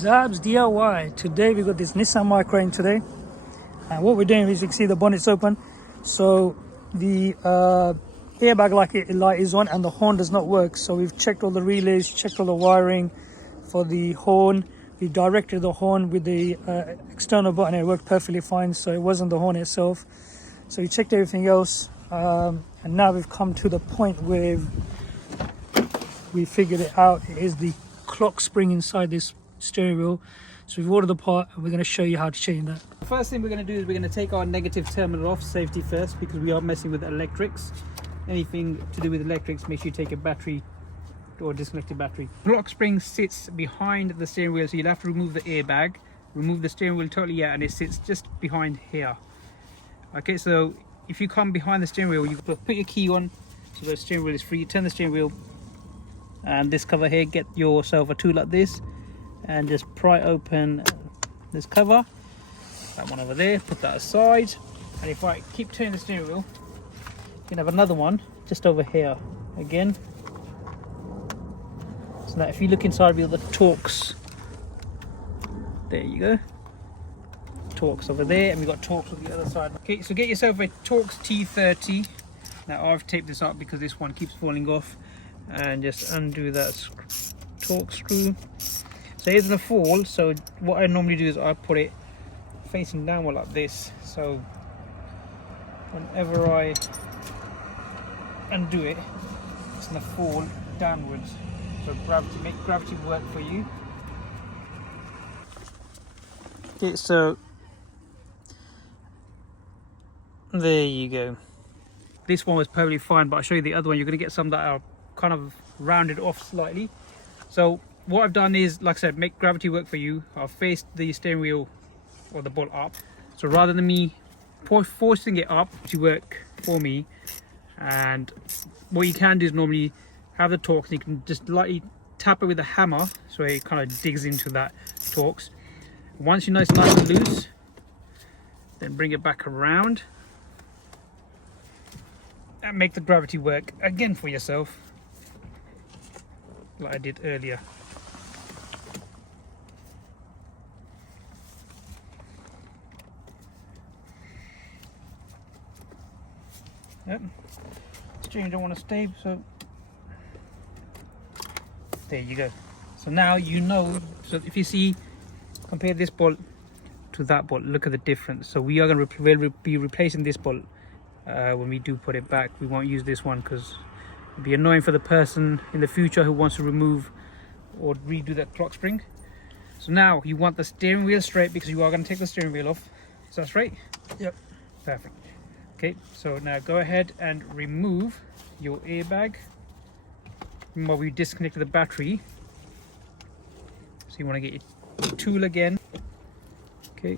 Zab's DIY. Today we got this Nissan Micra in today, and what we're doing is you can see the bonnet's open, so the airbag light is on and the horn does not work. So we've checked all the relays, checked all the wiring for the horn. We directed the horn with the external button. It worked perfectly fine, so it wasn't the horn itself. So we checked everything else, and now we've come to the point where we figured it out. It is the clock spring inside this steering wheel. So we've ordered the part and we're going to show you how to change that. The first thing we're going to do is we're going to take our negative terminal off, safety first, because we are messing with electrics. Anything to do with electrics, make sure you take a battery or disconnected battery. The clock spring sits behind the steering wheel, so you'll have to remove the airbag, remove the steering wheel totally out, and it sits just behind here. Okay, so if you come behind the steering wheel, you put your key on so the steering wheel is free. Turn the steering wheel and this cover here, get yourself a tool like this and just pry open this cover, that one over there, put that aside. And if I keep turning the steering wheel, you can have another one just over here again. So now if you look inside with the Torx, there you go, Torx over there, and we've got Torx on the other side. Okay, so get yourself a Torx T30. Now I've taped this up because this one keeps falling off, and just undo that Torx screw. So it isn't a fall, so what I normally do is I put it facing downward like this, so whenever I undo it, it's gonna fall downwards. So make gravity work for you. Okay, so there you go. This one was perfectly fine, but I'll show you the other one. You're going to get some that are kind of rounded off slightly. So what I've done is, like I said, make gravity work for you. I've faced the steering wheel or the bolt up. So rather than me forcing it up to work for me, and what you can do is normally have the Torx, you can just lightly tap it with a hammer so it kind of digs into that Torx. Once you're nice and loose, then bring it back around and make the gravity work again for yourself, like I did earlier. Yep, steering don't want to stay, so there you go. So now you know. So if you see, compare this bolt to that bolt, look at the difference. So we are going to be replacing this bolt when we do put it back. We won't use this one because it'd be annoying for the person in the future who wants to remove or redo that clock spring. So now you want the steering wheel straight, because you are going to take the steering wheel off. Is that straight? Yep. Perfect. Okay, so now go ahead and remove your airbag. Remember, we disconnected the battery, so you want to get your tool again. Okay,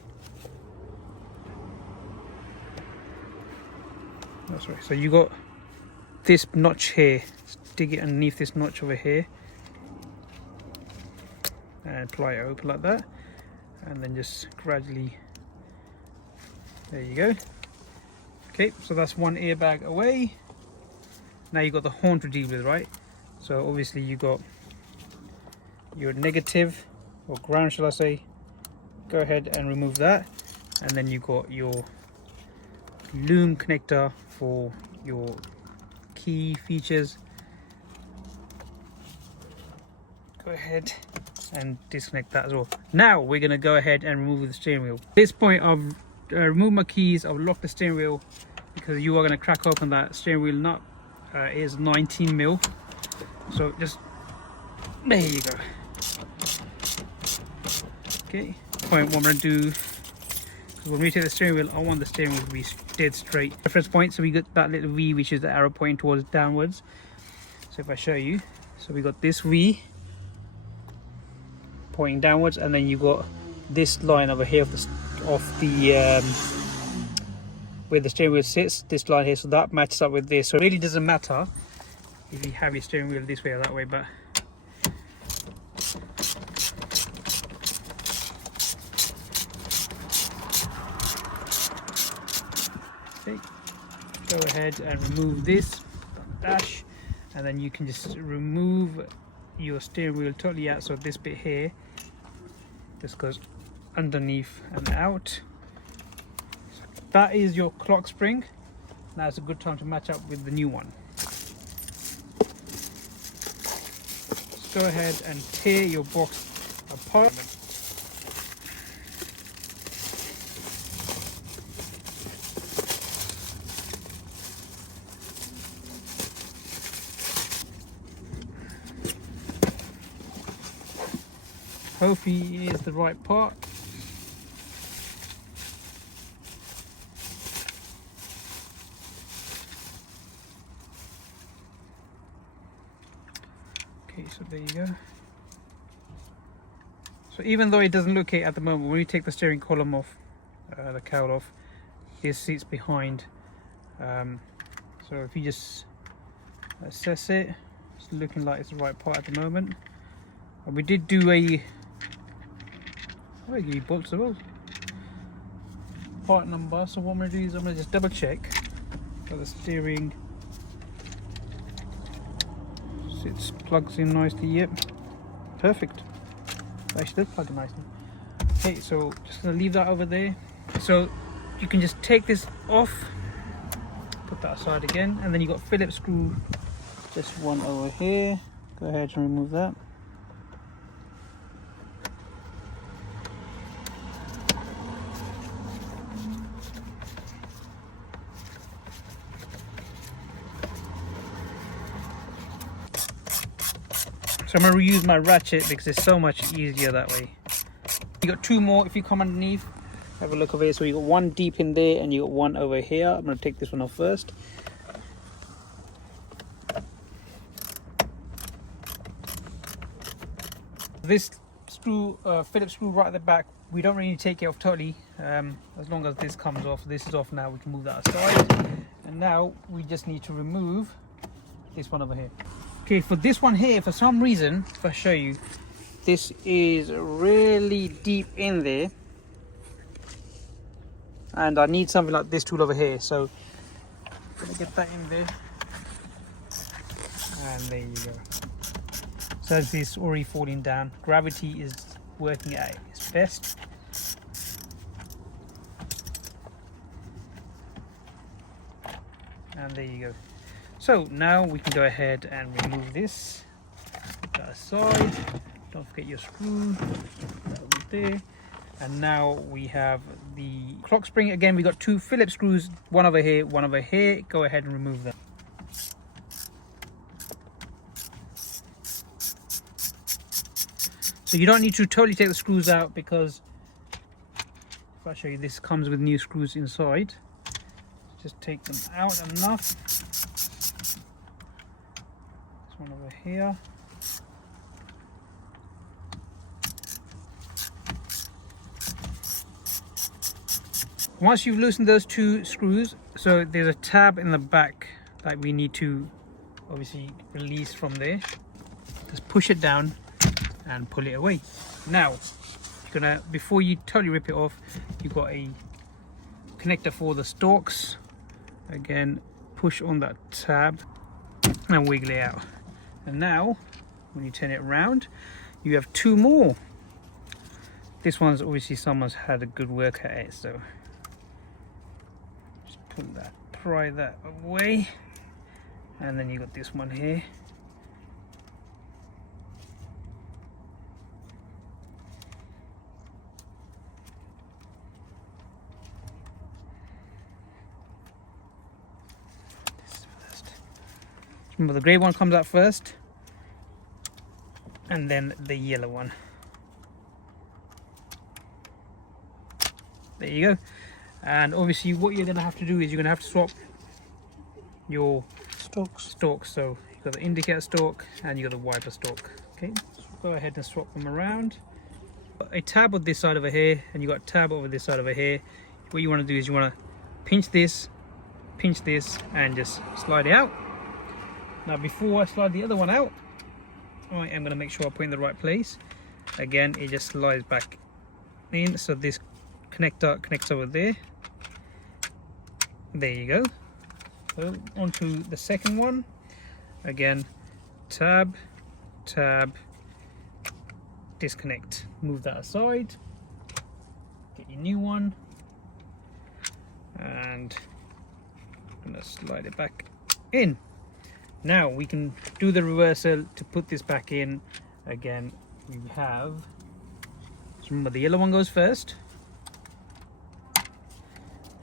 that's right. So you got this notch here, stick it underneath this notch over here and pry it open like that, and then just gradually, there you go. Okay, so that's one airbag away. Now you've got the horn to deal with, right? So obviously you got your negative, or ground shall I say. Go ahead and remove that, and then you got your loom connector for your key features. Go ahead and disconnect that as well. Now we're going to go ahead and remove the steering wheel. At this point I've removed my keys, I've locked the steering wheel, because you are going to crack open that steering wheel nut. It is 19mm. So just, there you go. Okay, point what I'm going to do, because when we take the steering wheel, I want the steering wheel to be dead straight. Reference point, so we got that little V, which is the arrow pointing towards downwards. So if I show you, so we got this V pointing downwards, and then you got this line over here of the where the steering wheel sits, this line here, so that matches up with this. So it really doesn't matter if you have your steering wheel this way or that way, but okay, go ahead and remove this dash, and then you can just remove your steering wheel totally out. So this bit here, This goes underneath and out. That is your clock spring. Now it's a good time to match up with the new one. Just go ahead and tear your box apart. Hopefully it is the right part. Okay, so there you go. So even though it doesn't look it at the moment, when you take the steering column off, the cowl off, it sits behind. So if you just assess it, it's looking like it's the right part at the moment. And we did do a I'll give you bolts as well. Part number. So what I'm going to do is I'm going to just double check that the steering sits, plugs in nicely. Yep, perfect. Actually does plug in nicely. Okay, so just going to leave that over there. So you can just take this off, put that aside again, and then you've got Phillips screw, just one over here. Go ahead and remove that. So I'm going to reuse my ratchet because it's so much easier that way. You got two more if you come underneath. Have a look over here. So you got one deep in there and you got one over here. I'm going to take this one off first. This screw, Phillips screw right at the back, we don't really take it off totally. As long as this comes off, this is off now, we can move that aside. And now we just need to remove this one over here. Okay, for this one here, for some reason, if I show you, this is really deep in there. And I need something like this tool over here. So I'm gonna get that in there. And there you go. So as this already falling down, gravity is working at its best. And there you go. So now we can go ahead and remove this. Put that aside. Don't forget your screw. That one there. And now we have the clock spring. Again, we got two Phillips screws, one over here, one over here. Go ahead and remove them. So you don't need to totally take the screws out, because if I show you, this comes with new screws inside. Just take them out enough. This one over here. Once you've loosened those two screws, so there's a tab in the back that we need to obviously release from there. Just push it down and pull it away. Now, you're gonna, before you totally rip it off, you've got a connector for the stalks. Again, push on that tab and wiggle it out. And now, when you turn it around, you have two more. This one's obviously someone's had a good work at it, so just pull that, pry that away. And then you got this one here. Remember, the grey one comes out first, and then the yellow one. There you go. And obviously what you're going to have to do is you're going to have to swap your stalks. So you've got the indicator stalk and you've got the wiper stalk. Okay, so go ahead and swap them around. A tab on this side over here, and you've got a tab over this side over here. What you want to do is you want to pinch this, and just slide it out. Now before I slide the other one out, I am going to make sure I put it in the right place. Again, it just slides back in, so this connector connects over there. There you go. So onto the second one. Again, tab, tab, disconnect. Move that aside, get your new one, and I'm gonna slide it back in. Now we can do the reversal to put this back in. Again, we have, so remember the yellow one goes first,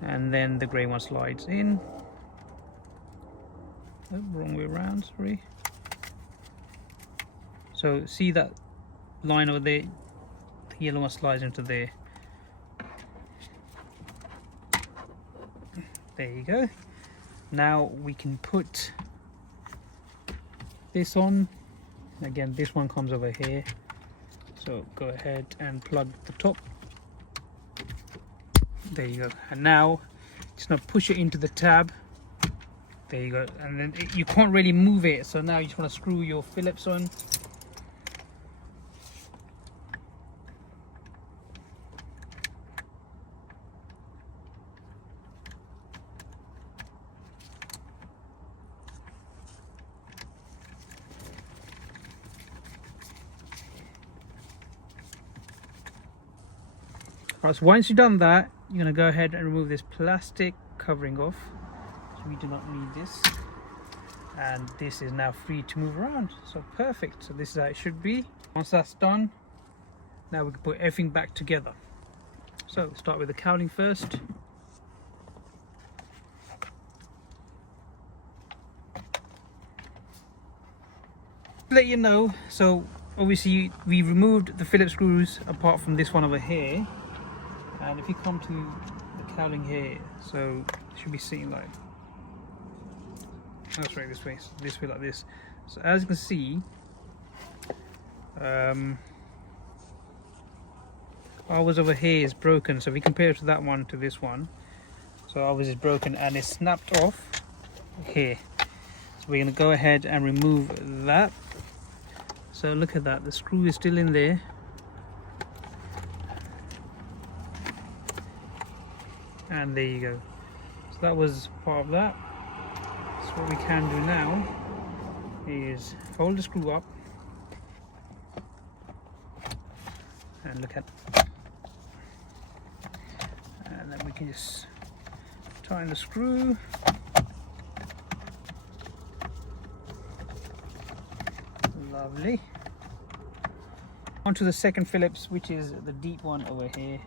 and then the grey one slides in. Oh, wrong way around, sorry. So see that line over there, the yellow one slides into there. There you go. Now we can put this on. Again, this one comes over here, so go ahead and plug the top. There you go. And now just now push it into the tab. There you go. And then you can't really move it, so now you just want to screw your Phillips on. Right, so once you've done that, you're going to go ahead and remove this plastic covering off. So we do not need this. And this is now free to move around. So perfect. So this is how it should be. Once that's done, now we can put everything back together. So start with the cowling first. Let you know, so obviously we removed the Phillips screws apart from this one over here. And if you come to the cowling here, so it should be sitting like, oh, sorry, this way, so this way like this. So as you can see, ours over here is broken. So if we compare it to that one to this one, so ours is broken and it's snapped off here. So we're going to go ahead and remove that. So look at that, the screw is still in there. And there you go. So that was part of that. So what we can do now is fold the screw up and look at, and then we can just tighten the screw. Lovely. Onto the second Phillips, which is the deep one over here.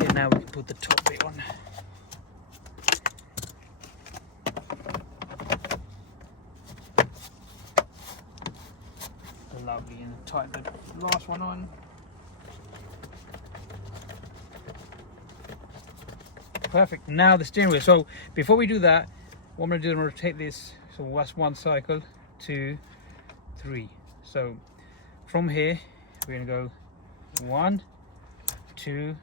Okay, now we can put the top bit on. Lovely, and tighten the last one on. Perfect. Now the steering wheel. So before we do that, what I'm going to do is rotate this. So that's one cycle, 2, 3. So from here we're going to go 1, 2,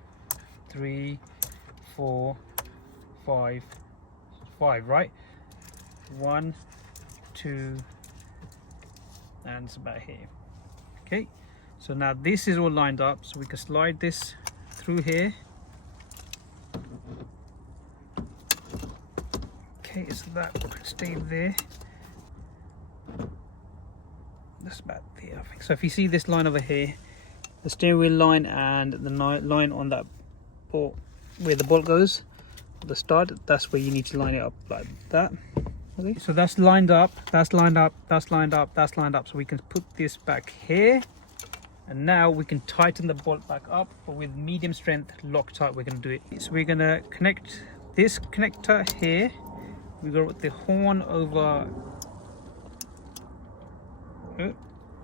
3, 4, 5, 5, right? 1, 2, and it's about here. Okay, so now this is all lined up, so we can slide this through here. Okay, so that will stay there. That's about there, I think. So if you see this line over here, the steering wheel line and the line on that bolt where the bolt goes, the stud, that's where you need to line it up like that. Okay, so that's lined up, that's lined up, that's lined up, that's lined up. So we can put this back here, and now we can tighten the bolt back up, but with medium strength Loctite we're going to do it. So we're going to connect this connector here. We got the horn over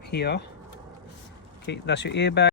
here. Okay, that's your airbag.